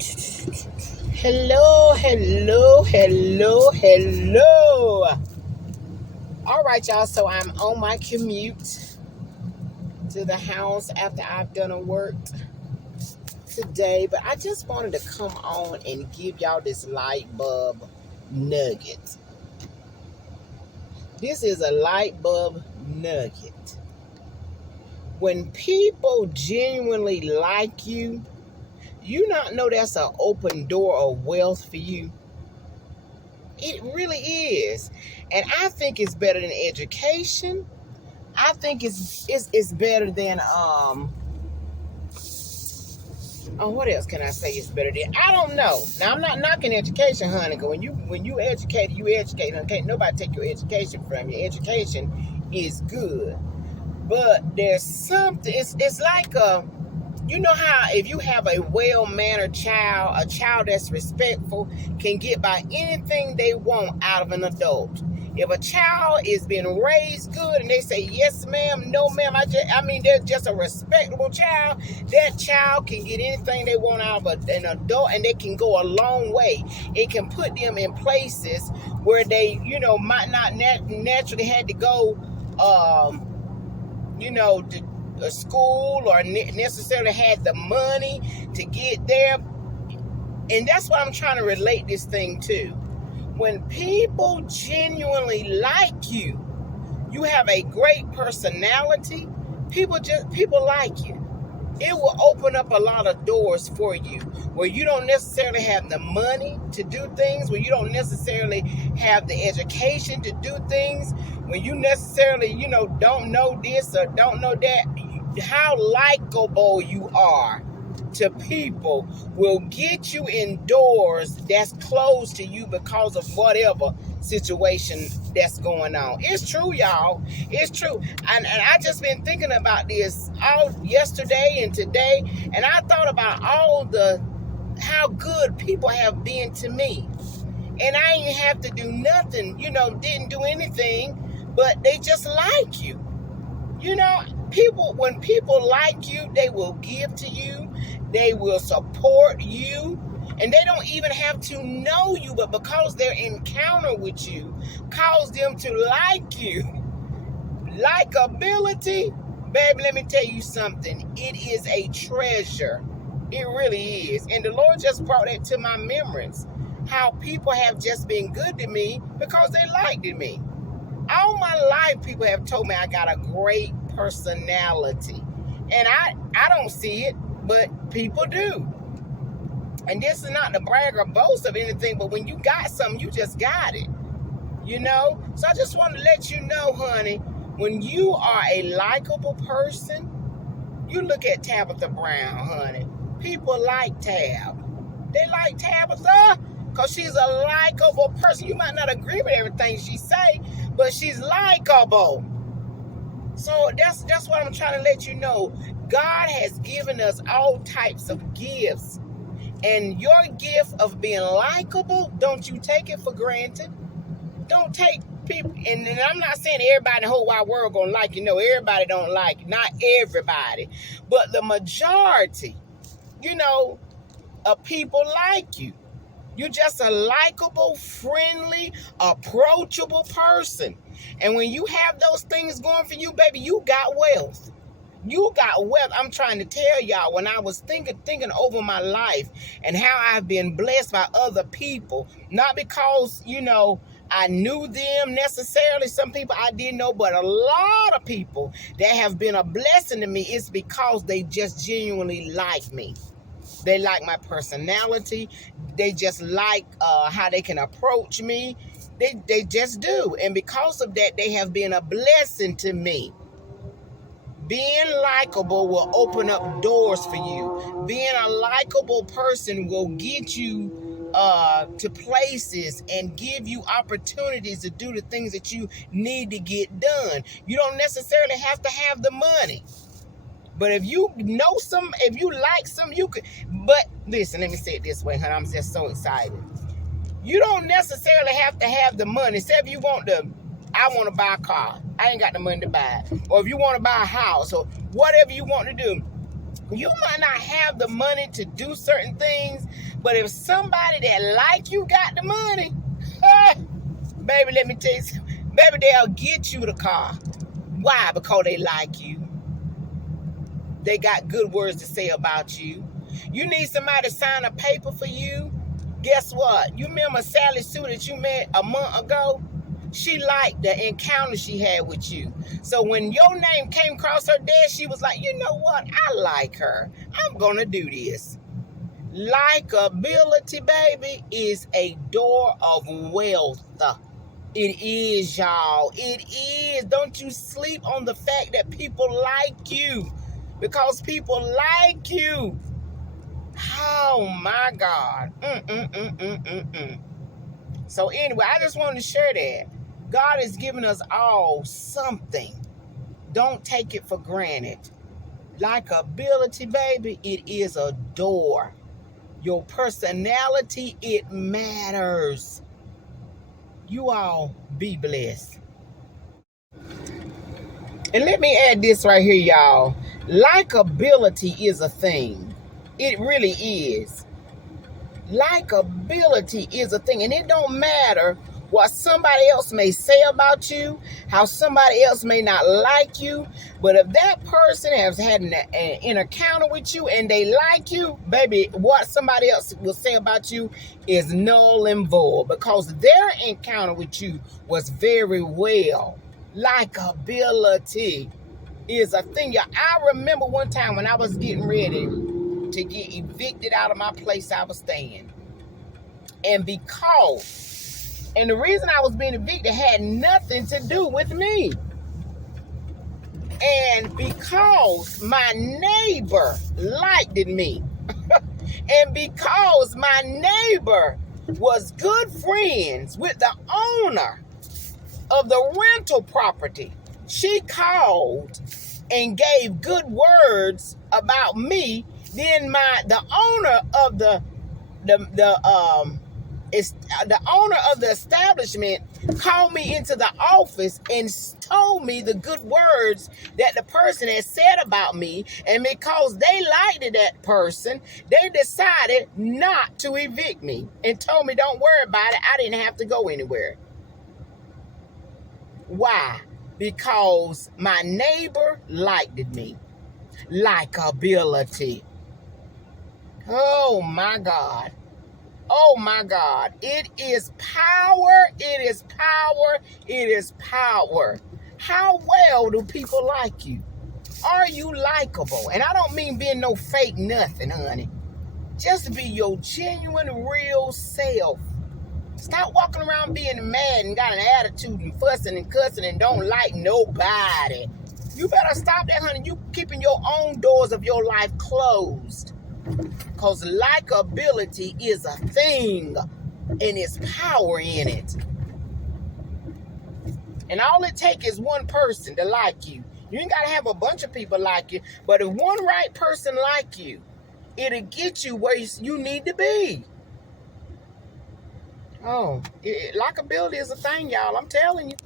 Hello, hello, hello, hello. All right, y'all. So I'm on my commute to the house after I've done a work today. But I just wanted to come on and give y'all this light bulb nugget. This is a light bulb nugget. When people genuinely like you, you not know that's an open door of wealth for you. It really is. And I think it's better than education. I think it's better than what else can I say it's better than? I don't know. Now I'm not knocking education, honey. Cause when you educate, you educate. Can't nobody take your education from you. Education is good. But there's something, it's like you know how if you have a well-mannered child, a child that's respectful, can get by anything they want out of an adult. If a child is being raised good and they say, yes, ma'am, no, ma'am, they're just a respectable child, that child can get anything they want out of an adult, and they can go a long way. It can put them in places where they, might not naturally had to go, to a school or necessarily had the money to get there. And that's what I'm trying to relate this thing to. When people genuinely like you, you have a great personality, people like you. It will open up a lot of doors for you where you don't necessarily have the money to do things, where you don't necessarily have the education to do things, when you necessarily, don't know this or don't know that. How likable you are to people will get you in doors that's closed to you because of whatever situation that's going on. It's true, y'all. It's true. And I just been thinking about this all yesterday and today, and I thought about how good people have been to me. And I ain't have to do nothing, didn't do anything, but they just like you. When people like you, they will give to you, they will support you, and they don't even have to know you, but because their encounter with you caused them to like you. Likeability, baby, let me tell you something. It is a treasure. It really is. And the Lord just brought that to my remembrance. How people have just been good to me because they liked me. All my life, people have told me I got a great personality. And I don't see it, but people do. And this is not to brag or boast of anything, but when you got something, you just got it. So I just want to let you know, honey, when you are a likable person, you look at Tabitha Brown, honey. People like Tab. They like Tabitha because she's a likable person. You might not agree with everything she say, but she's likable. So that's what I'm trying to let you know. God has given us all types of gifts. And your gift of being likable, don't you take it for granted. Don't take people, and I'm not saying everybody in the whole wide world gonna like you. No, everybody don't like you. Not everybody. But the majority, of people like you. You're just a likable, friendly, approachable person. And when you have those things going for you, baby, you got wealth. You got wealth. I'm trying to tell y'all, when I was thinking over my life and how I've been blessed by other people, not because, I knew them necessarily. Some people I didn't know, but a lot of people that have been a blessing to me is because they just genuinely like me. They like my personality. They just like how they can approach me. They just do. And because of that, they have been a blessing to me. Being likable will open up doors for you. Being a likable person will get you to places and give you opportunities to do the things that you need to get done. You don't necessarily have to have the money. But if you know some, if you like some, you could. But listen, let me say it this way, honey. I'm just so excited. You don't necessarily have to have the money. Say if you I want to buy a car. I ain't got the money to buy it. Or if you want to buy a house or whatever you want to do, You might not have the money to do certain things, but if somebody that like you got the money, baby, let me tell you something. Baby, they'll get you the car. Why? Because they like you. They got good words to say about you. You need somebody to sign a paper for you. Guess what? You remember Sally Sue that you met a month ago? She liked the encounter she had with you. So when your name came across her desk, she was like, you know what? I like her. I'm going to do this. Likeability, baby, is a door of wealth. It is, y'all. It is. Don't you sleep on the fact that people like you. Because people like you. Oh, my God. So anyway, I just wanted to share that. God has given us all something. Don't take it for granted. Likeability, baby, it is a door. Your personality, it matters. You all be blessed. And let me add this right here, y'all. Likeability is a thing. It really is. Likeability is a thing, and it don't matter what somebody else may say about you, how somebody else may not like you, but if that person has had an encounter with you and they like you, baby, what somebody else will say about you is null and void because their encounter with you was very well. Likeability is a thing. I remember one time when I was getting ready to get evicted out of my place I was staying. And the reason I was being evicted had nothing to do with me. And because my neighbor liked me, and because my neighbor was good friends with the owner of the rental property, she called and gave good words about me. Then the owner of the owner of the establishment called me into the office and told me the good words that the person had said about me. And because they liked that person, they decided not to evict me and told me, don't worry about it. I didn't have to go anywhere. Why? Because my neighbor liked me. Likeability. Oh my God. Oh my God. It is power. It is power. It is power. How well do people like you? Are you likable? And I don't mean being no fake nothing, honey. Just be your genuine, real self. Stop walking around being mad and got an attitude and fussing and cussing and don't like nobody. You better stop that, honey. You keeping your own doors of your life closed. Because likability is a thing. And it's power in it. And all it takes is one person to like you. You ain't got to have a bunch of people like you. But if one right person like you, it'll get you where you need to be. Oh, likability is a thing, y'all. I'm telling you.